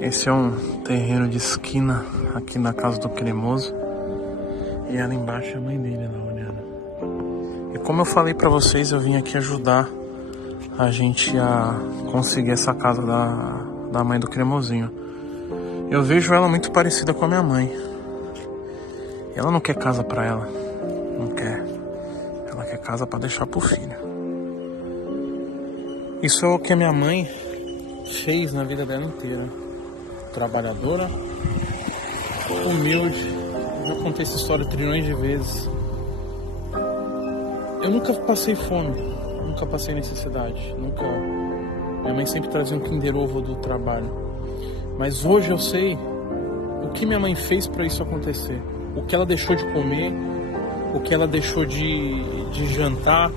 Esse é um terreno de esquina aqui na casa do Cremoso. E ela embaixo é a mãe dele lá olhando. E como eu falei pra vocês, eu vim aqui ajudar a gente a conseguir essa casa da mãe do Cremosinho. Eu vejo ela muito parecida com a minha mãe. Ela não quer casa pra ela. Não quer. Ela quer casa pra deixar pro filho. Isso é o que a minha mãe fez na vida dela inteira. Trabalhadora, humilde. Já contei essa história trilhões de vezes. Eu nunca passei fome, nunca passei necessidade, nunca. Minha mãe sempre trazia um Kinder Ovo do trabalho. Mas hoje eu sei o que minha mãe fez para isso acontecer. O que ela deixou de comer, o que ela deixou de jantar.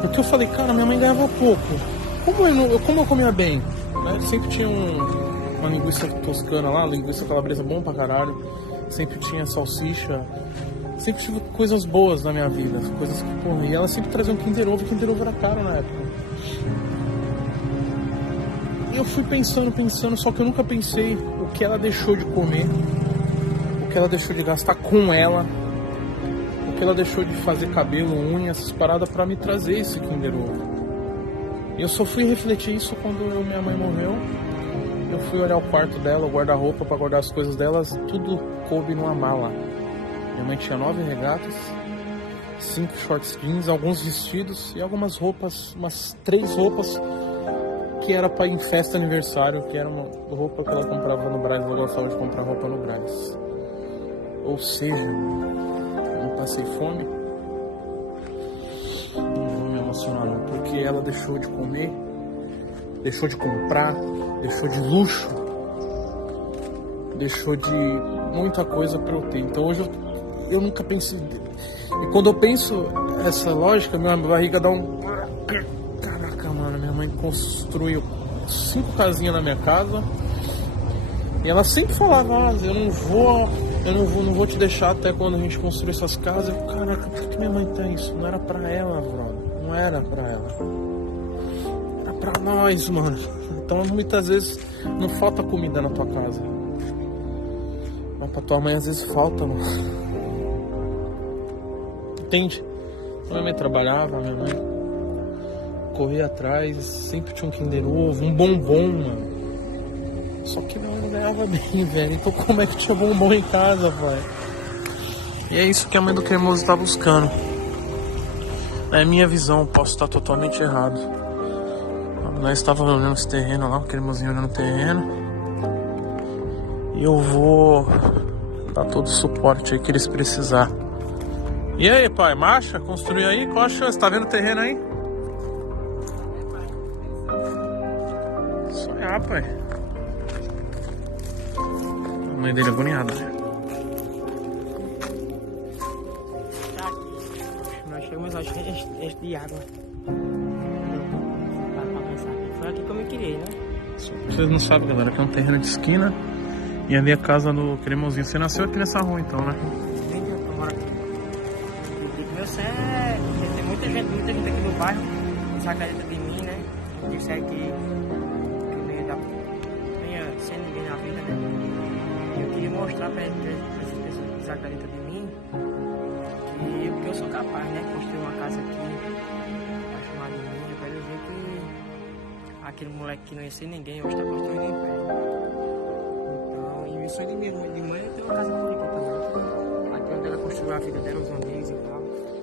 Porque eu falei, cara, minha mãe ganhava pouco. Como eu comia bem? Né? Sempre tinha uma linguiça toscana lá, linguiça calabresa bom pra caralho. Sempre tinha salsicha. Sempre tive coisas boas na minha vida. Coisas que, porra, e ela sempre trazia um Kinder Ovo. Kinder Ovo era caro na época. E eu fui pensando, só que eu nunca pensei o que ela deixou de comer, o que ela deixou de gastar com ela, o que ela deixou de fazer cabelo, unha, essas paradas pra me trazer esse Kinder Ovo. E eu só fui refletir isso quando minha mãe morreu. Eu fui olhar o quarto dela, o guarda-roupa pra guardar as coisas delas, tudo coube numa mala. Minha mãe tinha 9 regatas, 5 shorts jeans, alguns vestidos e algumas roupas, umas 3 roupas que era pra ir em festa aniversário, que era uma roupa que ela comprava no Brás, ela gostava de comprar roupa no Brás. Ou seja, eu não passei fome, não vou me emocionar não, porque ela deixou de comer, deixou de comprar, deixou de luxo, deixou de muita coisa pra eu ter. Então hoje eu nunca pensei. E quando eu penso essa lógica, minha barriga dá um... Caraca, mano, minha mãe construiu 5 casinhas na minha casa. E ela sempre falava, eu não vou te deixar até quando a gente construir essas casas. Eu, caraca, por que minha mãe tá isso? Não era pra ela, brother. Não era pra ela. Era pra nós, mano. Então muitas vezes não falta comida na tua casa. Mas pra tua mãe às vezes falta, mano. Entende? Minha mãe trabalhava, minha mãe corria atrás, sempre tinha um Kinder Ovo, um bombom, mano. Só que não ganhava bem, velho. Então como é que tinha bombom em casa, pai? E é isso que a mãe do Cremoso tá buscando. É minha visão, posso estar totalmente errado. Nós estávamos olhando esse terreno lá, o Cremosinho olhando o terreno. E eu vou dar todo o suporte aí que eles precisar. E aí, pai, marcha? Construiu aí? Qual a chance? Tá vendo o terreno aí? Sonhar, pai. A mãe dele é agoniada. Nós chegamos a enche de água. Foi aqui que eu me criei, né? Vocês não sabem, galera, que é um terreno de esquina. E ali é a casa do Cremosinho. Você nasceu aqui nessa rua, então, né? Tem muita gente aqui no bairro que se acredita de mim, né? Disseram que eu não ia ser ninguém na vida, né? Eu queria mostrar para essas pessoas que se acreditam de mim que eu sou capaz, né? Construir uma casa aqui, chamada de minha, para eu ver que aquele moleque que não ia ser ninguém hoje está construindo em pé. Então, em missão de mãe, eu tenho uma casa bonita também. Aqui onde ela construiu a vida dela, os amigos e tal.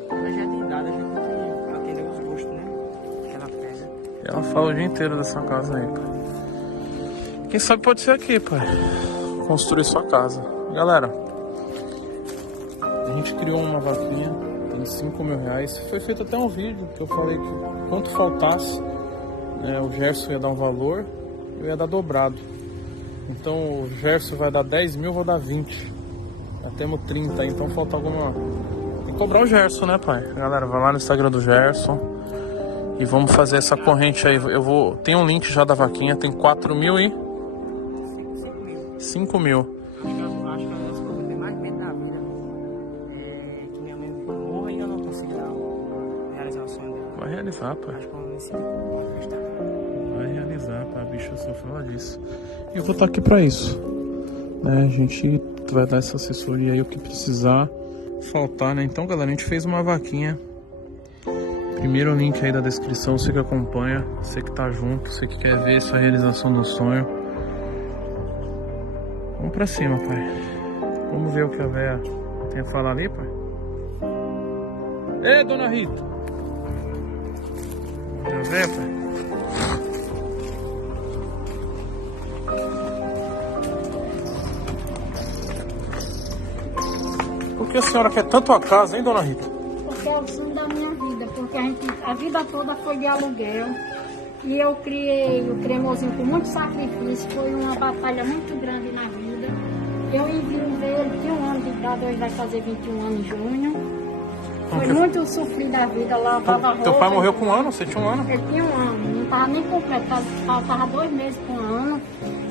Quando a gente é de idade, a gente tem que atender os gostos, né? Que ela pega. Ela fala o dia inteiro dessa casa aí, pai. Quem sabe pode ser aqui, pai. Construir sua casa. Galera, a gente criou uma vaquinha, tem 5 mil reais. Foi feito até um vídeo que eu falei que quanto faltasse, né, o Gerson ia dar um valor, eu ia dar dobrado. Então o Gerson vai dar 10 mil, eu vou dar 20. Já temos 30, então falta alguma... Tem que cobrar o Gerson, né, pai? Galera, vai lá no Instagram do Gerson e vamos fazer essa corrente aí. Tem um link já da vaquinha, tem 4 mil e... 5 mil. Acho que as coisas que eu tenho mais medo da vida é que minha mãe morra e eu não consiga realizar o sonho dela. Vai realizar, pai. Acho que eu não me sinto. Vai realizar, pai. triste assim falar disso. E eu vou estar aqui pra isso, né? A gente vai dar essa assessoria aí, o que precisar faltar, né? Então, galera, a gente fez uma vaquinha. Primeiro link aí da descrição, você que acompanha, você que tá junto, você que quer ver essa realização do sonho. Vamos pra cima, pai. Vamos ver o que a véia tem a falar ali, pai. Ei, dona Rita. Vamos ver, pai. Por que a senhora quer tanto a casa, hein, dona Rita? Porque é o sonho da minha vida, porque a vida toda foi de aluguel. E eu criei o Cremosinho com muito sacrifício, foi uma batalha muito grande na vida. Eu enviei ele, tinha 1 ano de idade, hoje vai fazer 21 anos em junho. Foi muito sofrido a vida, lavava roupa. Teu pai morreu com 1 ano? Você tinha 1 ano? Ele tinha 1 ano, não estava nem completo, faltava 2 meses com 1 ano.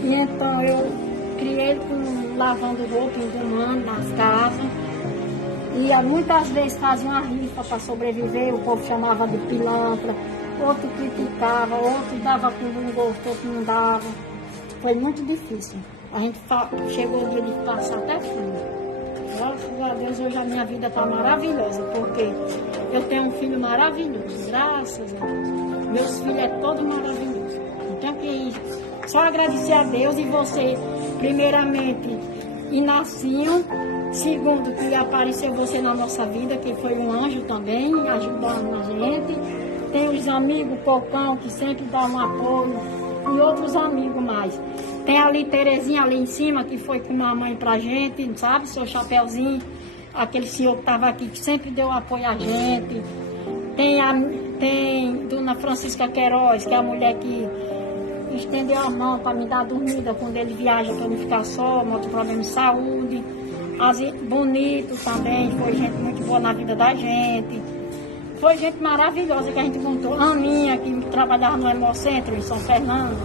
E então eu criei ele lavando roupa, engomando nas casas. E muitas vezes fazia uma rifa para sobreviver, o povo chamava de pilantra, outro criticava, outro dava com um gosto, outro não dava. Foi muito difícil. A gente chegou o dia de passar até fome. Graças a Deus, hoje a minha vida está maravilhosa, porque eu tenho um filho maravilhoso, graças a Deus. Meus filhos é todo maravilhoso. Então, só agradecer a Deus e você, primeiramente, Inacinho, segundo, que apareceu você na nossa vida, que foi um anjo também, ajudando a gente. Tem os amigos Cocão, que sempre dá um apoio, e outros amigos mais. Tem ali Terezinha ali em cima, que foi com mamãe pra gente, sabe, seu Chapeuzinho, aquele senhor que estava aqui, que sempre deu apoio a gente. Tem Dona Francisca Queiroz, que é a mulher que estendeu a mão para me dar dormida quando ele viaja, para eu não ficar só, outro problema de saúde. Bonito também, foi gente muito boa na vida da gente. Foi gente maravilhosa que a gente montou. Aninha, que trabalhava no Hemocentro em São Fernando.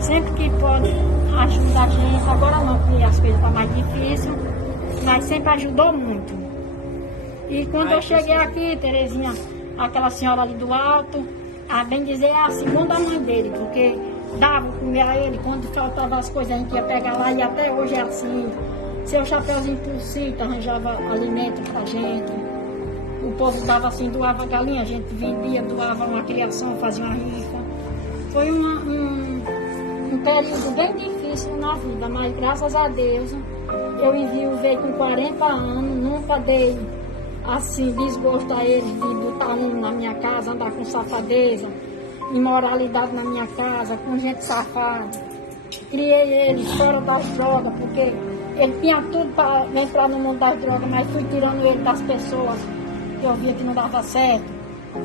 Sempre que pode ajudar a gente. Agora não, porque as coisas estão mais difíceis, mas sempre ajudou muito. E quando eu cheguei aqui, Terezinha, aquela senhora ali do alto, a bem dizer, é a segunda mãe dele, porque dava comer a ele, quando faltava as coisas a gente ia pegar lá, e até hoje é assim. Seu Chapeuzinho por si arranjava alimento pra gente. O povo dava assim, doava galinha, a gente vendia, doava uma criação, fazia uma rifa. Foi um período bem difícil na vida, mas graças a Deus eu enviei com 40 anos, nunca dei assim desgosto a eles de botar um na minha casa, andar com safadeza, imoralidade na minha casa, com gente safada. Criei ele fora das drogas, porque ele tinha tudo para entrar no mundo das drogas, mas fui tirando ele das pessoas que eu via que não dava certo,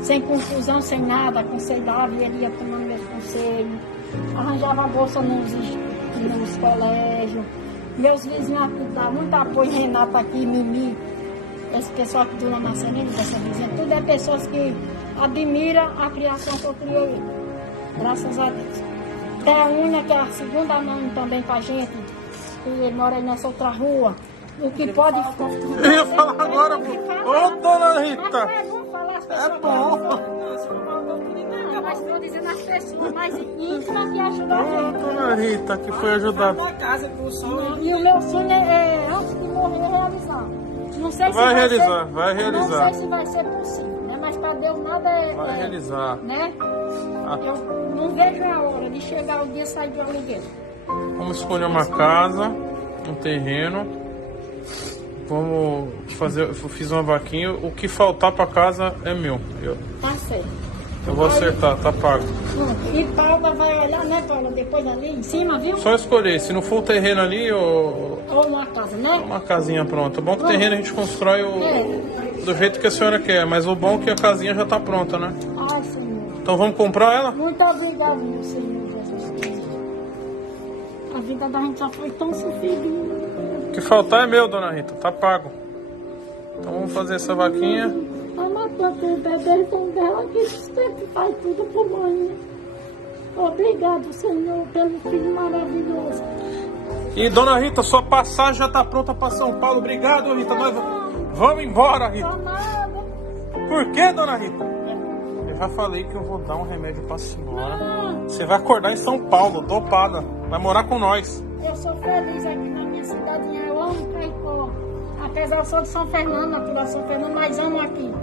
sem confusão, sem nada, aconselhava e ele ia tomando meus conselhos, arranjava bolsa nos colégios, meus vizinhos aqui davam muito apoio, Renata aqui, Mimi, esse pessoal aqui do Lamacenilho, dessa vizinha, tudo é pessoas que admiram a criação que eu criei, graças a Deus. Tem a Unha, que é a segunda mãe também com a gente, que ele mora aí nessa outra rua. O que pode... Eu ia falar agora, ô dona Rita! É bom falar as pessoas. É bom! Não, mas estou dizendo as pessoas mais íntimas que ajudam a Ô gente. dona Rita, que foi ajudada. E o meu sonho é, antes de morrer, realizar. Não sei se Vai realizar, ser, vai realizar. Não sei se vai ser possível, né? Mas para Deus nada é... Vai realizar. Né? Ah. Eu não vejo a hora de chegar o dia e sair do aluguel. Vamos escolher uma casa, um terreno. Vamos fazer, eu fiz uma vaquinha. O que faltar pra casa é meu. Tá certo. Eu vou acertar, tá pago. E Paula vai olhar, né, Paula? Depois ali em cima, viu? Só escolher, se não for o terreno ali ou Ou uma casa, né? uma casinha pronta. Bom que o terreno a gente constrói do jeito que a senhora quer, mas o bom é que a casinha já tá pronta, né? Ai, Senhor. Então vamos comprar ela? Muito obrigada, meu Senhor Jesus Cristo. A vida da gente já foi tão sofrida. O que faltar é meu, dona Rita, tá pago. Então vamos fazer essa vaquinha. A matando o bebê dela que sempre faz tudo por mãe. Obrigado, Senhor, pelo filho maravilhoso. E dona Rita, sua passagem já tá pronta pra São Paulo. Obrigado, Rita. Nós vamos embora, Rita. Nada. Por que, dona Rita? Eu já falei que eu vou dar um remédio pra senhora. Não, Você vai acordar em São Paulo, dopada. Vai morar com nós. eu sou feliz aqui na minha cidadinha, eu amo Caicó. Apesar eu sou de São Fernando, natural de São Fernando, mas amo aqui.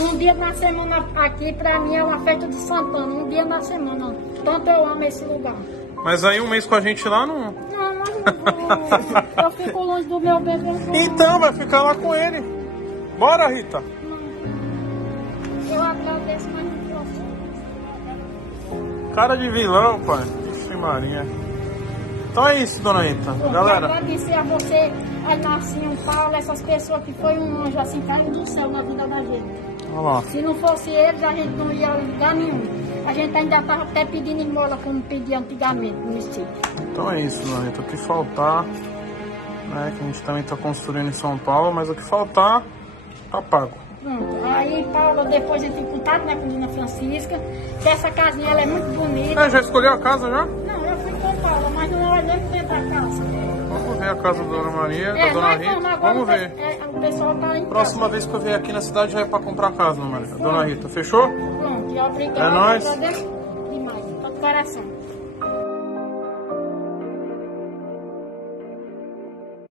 Um dia na semana aqui, pra mim, é uma festa de Santana. Um dia na semana. Tanto eu amo esse lugar. Mas aí um mês com a gente lá não... Não, mas não vou. Eu fico longe do meu bebê. Eu vou. Então, vai ficar lá com ele. Bora, Rita. Eu agradeço, mas não posso. Cara de vilão, pai. Ixi, Maria. Então é isso, dona Rita. Eu Galera, agradecer a você, a Marcinho, Paulo, essas pessoas que foi um anjo assim, caiu do céu na vida da gente. olha lá. Se não fosse eles, a gente não ia a lugar nenhum. A gente ainda estava até pedindo esmola, como pedia antigamente no sítio. Então é isso, dona Rita. O que faltar, né? Que a gente também tá construindo em São Paulo, mas o que faltar, tá pago. Pronto. Aí, Paula, depois entra em contato, né, com a Dona Francisca, que essa casinha ela é muito bonita. É, já escolheu a casa já? Não, eu fui com Paula, mas não olhei dentro da casa. Vamos ver a casa da Dona Maria, da Dona mas Rita. vamos agora, Vamos ver. o pessoal tá em Próxima vez que eu vier aqui na cidade já é pra comprar casa, Dona Maria. Dona Rita, fechou? casa. Pronto, e obrigada. É nóis. Agradeço demais, de todo coração.